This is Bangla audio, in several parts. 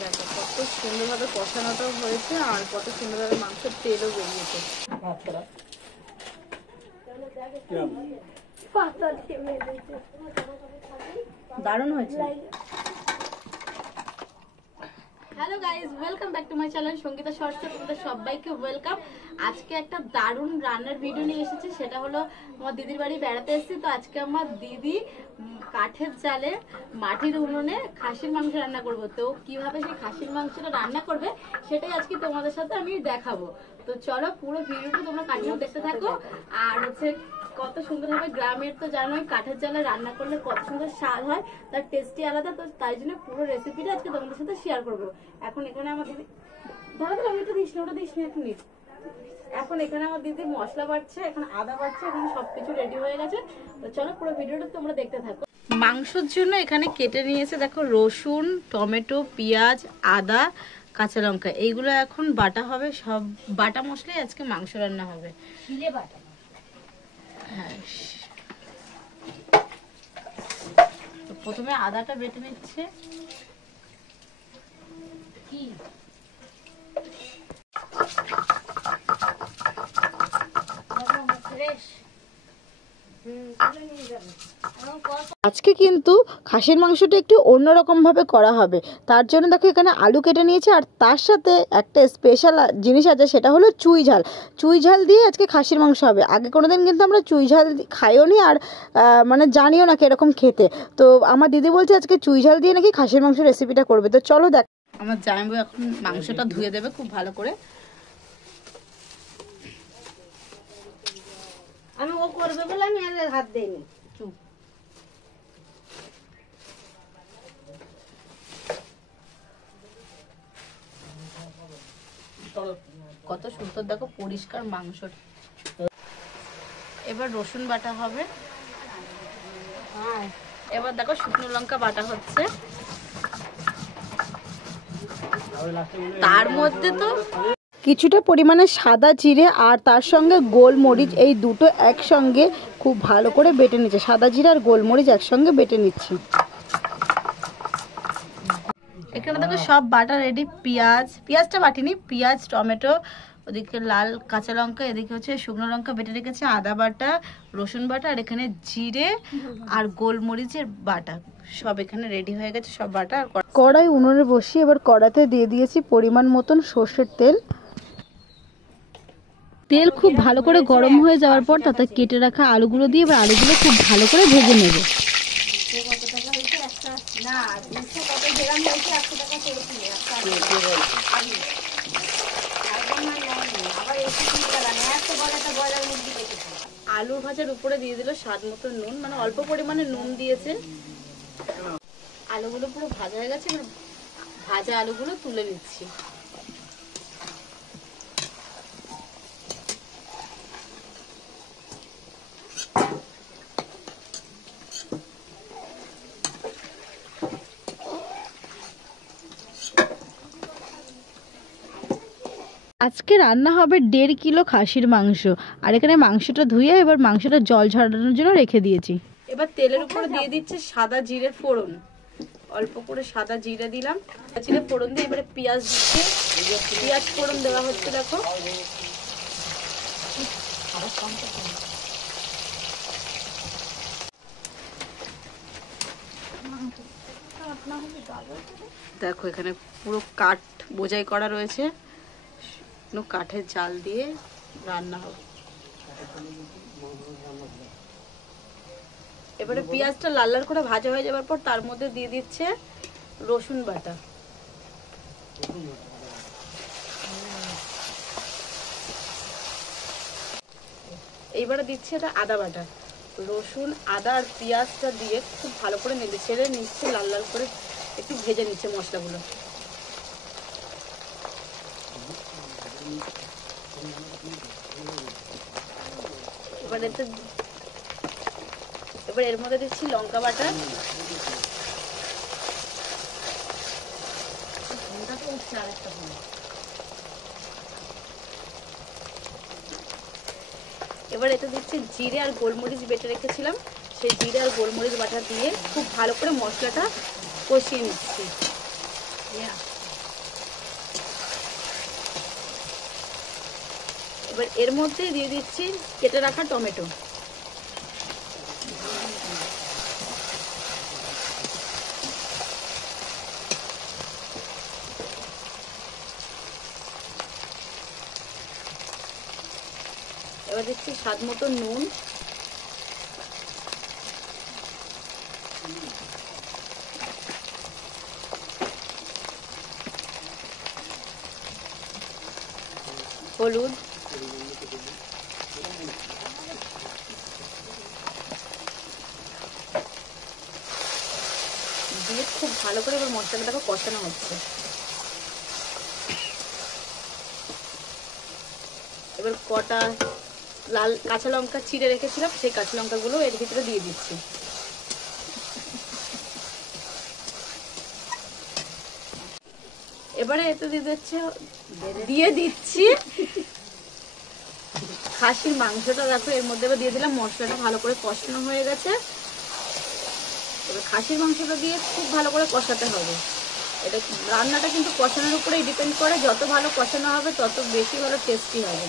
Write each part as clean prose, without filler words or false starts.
দেখো কত সুন্দরভাবে কষানোটাও হয়েছে আর কত সুন্দরভাবে মাংসের তেলও বেরিয়েছে। দারুণ হয়েছে। Hello guys, welcome back to my channel Sangeeta শর্টসে তোমাদের সবাইকে ওয়েলকাম। আজকে একটা দারুণ রান্নার ভিডিও নিয়ে এসেছি, সেটা হলো আমার দিদির বাড়ি বেড়াতে এসেছি। তো আজকে আমার দিদি কাঠের জালে মাটির উনুনে খাসির মাংস রান্না করবো। তো কিভাবে সেই খাসির মাংসটা রান্না করবে সেটাই আজকে তোমাদের সাথে আমি দেখাবো। তো চলো পুরো ভিডিওটা তোমরা কন্টিনিউ দেখতে থাকো। আর হচ্ছে কত সুন্দরভাবে, গ্রামের তো জানোই কাঠের জালে রান্না করলে কত সুন্দর স্বাদ হয়, তার টেস্টি আলাদা। তো তাই জন্য পুরো রেসিপিটা আজকে তোমাদের সাথে শেয়ার করবো। এখন এখানে আমার দিদি ধরো আমি তো দিস না, ওটা দিস না একটু নিস। এখন এখানে আমার দিদি মশলা বাটছে, এখানে আদা বাটছে, এখানে সবকিছু রেডি হয়ে গেছে। তো চলো পুরো ভিডিওটা তোমরা দেখতে থাকো। মাংসের জন্য এখানে কেটে নিয়েছে দেখো রসুন, টমেটো, পেঁয়াজ, আদা, কাঁচা লঙ্কা, এইগুলো এখন বাটা হবে। সব বাটা মশলাই আজকে মাংস রান্না হবে। শিলে বাটা। হ্যাঁ, প্রথমে আদাটা বেটে নিচ্ছে। কি আজকে কিন্তু খাসির মাংসটা একটু অন্যরকম ভাবে করা হবে। তার জন্য দেখো এখানে আলু কেটে নিয়েছে, আর তার সাথে একটা স্পেশাল জিনিস আছে, সেটা হলো চুই ঝাল। চুই ঝাল দিয়ে আজকে খাসির মাংস হবে। আগে কোনোদিন কিন্তু আমরা চুই ঝাল খাইও নি, আর মানে জানিও না কিরকম খেতে। তো আমার দিদি বলছে আজকে চুই ঝাল দিয়ে নাকি খাসির মাংস রেসিপিটা করবে। তো চলো দেখ। আমার জামাইবু এখন মাংসটা ধুয়ে দেবে খুব ভালো করে। আমি ও করবে বলে আমি হাত দেইনি। চুপ। কত সুন্দর দেখো পরিষ্কার মাংস। এবার রসুন বাটা হবে। এবার দেখো শুকনো লঙ্কা বাটা হচ্ছে। তার মধ্যে তো কিছুটা পরিমাণে সাদা জিরে আর তার সঙ্গে গোলমরিচ, এই দুটো একসঙ্গে খুব ভালো করে বেটে নিচ্ছে। সাদা জিরে আর গোলমরিচ একসঙ্গে বেটে নিচ্ছি। এখানে দেখো সব বাটা রেডি। পেঁয়াজটা বাটিনি, পেঁয়াজ, টমেটো, ওদিকে লাল কাঁচা লঙ্কা, এদিকে হচ্ছে শুকনো লঙ্কা বেটে রেখেছে, আদা বাটা, রসুন বাটা, আর এখানে জিরে আর গোলমরিচের বাটা সব এখানে রেডি হয়ে গেছে, সব বাটা। আর কড়াই উনুনে বসিয়ে এবার কড়াতে দিয়ে দিয়েছি পরিমাণ মতন সর্ষের তেল। তেল খুব ভালো করে গরম হয়ে যাওয়ার পর তাতে কেটে রাখা আলুগুলো দিয়ে এবার আলুগুলো খুব ভালো করে ভেজে নেব। আলু ভাজার উপরে দিয়ে দিল স্বাদ মতো নুন, মানে অল্প পরিমাণে নুন দিয়েছে। আলুগুলো পুরো ভাজা হয়ে গেছে, ভাজা আলুগুলো তুলে নিচ্ছি। আজকে রান্না হবে 1.5 কিলো খাসির মাংস। আর এখানে মাংসটা ধুয়ে এবার মাংসটা জল ঝরানোর জন্য রেখে দিয়েছি। এবার তেলের উপরে দিয়ে দিচ্ছে সাদা জিরের ফোড়ন। অল্প করে সাদা জিরে দিলাম, জিরে ফোড়ন দিয়ে এবারে পেঁয়াজ দিচ্ছে। পেঁয়াজ ফোড়ন দেওয়া হচ্ছে দেখো। দেখো এখানে পুরো কাঠ বোঝাই করা রয়েছে, কাঠের জাল দিয়ে রান্না হবে। এবারে পেঁয়াজটা লাল লাল করে ভাজা হয়ে যাওয়ার পর তার মধ্যে দিয়ে দিচ্ছে রসুন বাটা। এইবারে দিচ্ছে এটা আদা বাটা। রসুন, আদা আর পেঁয়াজটা দিয়ে খুব ভালো করে নেড়ে ছেড়ে নিচ্ছে, লাল লাল করে একটু ভেজে নিচ্ছে মশলাগুলো। এবার এর মধ্যে দিচ্ছি লঙ্কা বাটা। এবার এতে দিচ্ছি জিরে আর গোলমরিচ বেটে রেখেছিলাম, সেই জিরে আর গোলমরিচ বাটা দিয়ে খুব ভালো করে মশলাটা কষিয়ে নিচ্ছি। এবার এর মধ্যে দিয়ে দিচ্ছি কেটে রাখা টমেটো। এবার দিচ্ছি স্বাদ মতো নুন, হলুদ, দিয়ে খুব ভালো করে এবার মশলাটাকে কষানো হচ্ছে। এবার কটা লাল কাঁচা লঙ্কা চিড়ে রেখেছিলাম, সেই কাঁচা লঙ্কাগুলো এর ভিতরে দিয়ে দিচ্ছি। এবারে এতে দিয়ে দিচ্ছি খাসির মাংসটা। দেখো এর মধ্যে এবার দিয়ে দিলাম, মশলাটা ভালো করে কষানো হয়ে গেছে। এবার খাসির মাংসটা দিয়ে খুব ভালো করে কষাতে হবে। এটা রান্নাটা কিন্তু কষানোর উপরেই ডিপেন্ড করে, যত ভালো কষানো হবে তত বেশি ভালো টেস্টি হবে।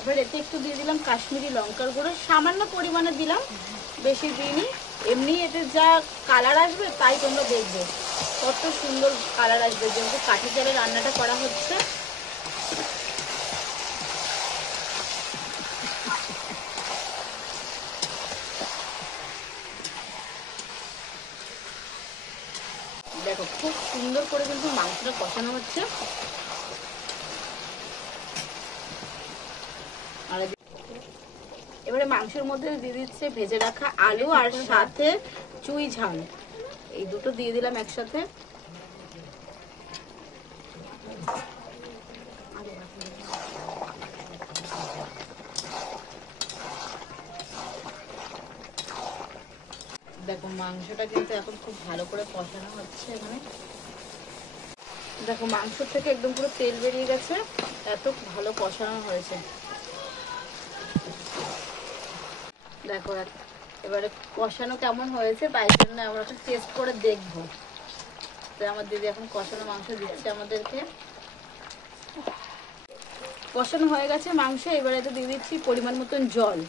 এবার এতে একটু দিয়ে দিলাম কাশ্মীরি লঙ্কার গুঁড়ো, সামান্য পরিমাণে দিলাম, বেশি দিইনি। এমনি এতে যা কালার আসবে তাই তোমরা দেখবে কত সুন্দর কালার আসবে, যেহেতু কাঠি জালে রান্নাটা করা হচ্ছে। দেখো খুব সুন্দর করে কিন্তু মাংসটা কষানো হচ্ছে। আর এবারে মাংসের মধ্যে দিয়ে দিচ্ছে ভেজে রাখা আলু আর সাথে চুই ঝাল, এই দুটো দিয়ে দিলাম একসাথে। দেখো মাংসটা কিন্তু এখন খুব ভালো করে কষানো হচ্ছে। এখানে দেখো মাংস থেকে একদম পুরো তেল বেরিয়ে গেছে, এত ভালো কষানো হয়েছে। দেখো এবারে কষানো কেমন হয়েছে তাই জন্য আমরা এখন টেস্ট করে দেখবো। তো আমার দিদি এখন কষানো মাংস দিচ্ছে আমাদেরকে। কষানো হয়ে গেছে মাংস, এবারে তো দিয়ে দিচ্ছি পরিমাণ মতন জল।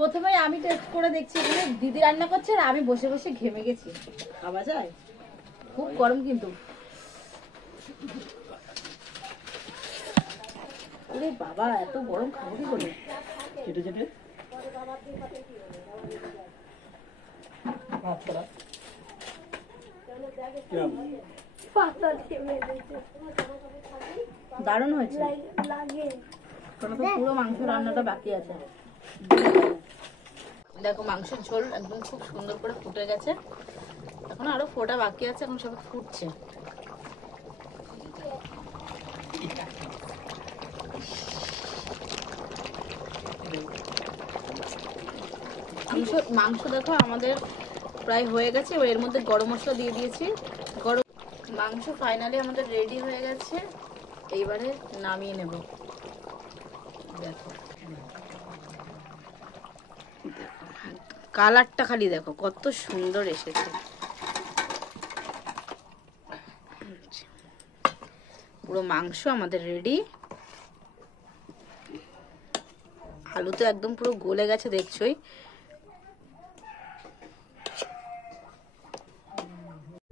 প্রথমে আমি টেস্ট করে দেখছি, এখানে দিদি রান্না করছে আর আমি বসে বসে ঘেমে গেছি। খাওয়া যায়? খুব গরম কিন্তু। ওরে বাবা, এত গরম খাবো কি করে? চেটে চেটে দারুণ হয়েছে। পুরো মাংস রান্নাটা বাকি আছে। দেখো মাংসের ঝোল একদম খুব সুন্দর করে ফুটে গেছে, এখন আরো ফোটা বাকি আছে, এখন সব ফুটছে। মাংস দেখো আমাদের প্রায় হয়ে গেছে। এবার এর মধ্যে গরম মশলা দিয়ে দিয়েছি। মাংস ফাইনালি আমাদের রেডি হয়ে গেছে, এইবারে নামিয়ে নেব। দেখো কালারটা খালি দেখো কত সুন্দর এসেছে। পুরো মাংস আমাদের রেডি। আলু তো একদম পুরো গলে গেছে দেখছোই।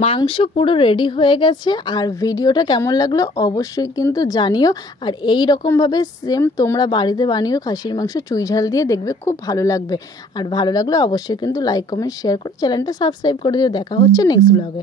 মাংস পুরো রেডি হয়ে গেছে। আর ভিডিওটা কেমন লাগলো অবশ্যই কিন্তু জানিও। আর এই রকমভাবে সেম তোমরা বাড়িতে বানিও খাসির মাংস চুই ঝাল দিয়ে, দেখবে খুব ভালো লাগবে। আর ভালো লাগলে অবশ্যই কিন্তু লাইক কমেন্ট শেয়ার করে চ্যানেলটা সাবস্ক্রাইব করে দিও। দেখা হচ্ছে নেক্সট ব্লগে।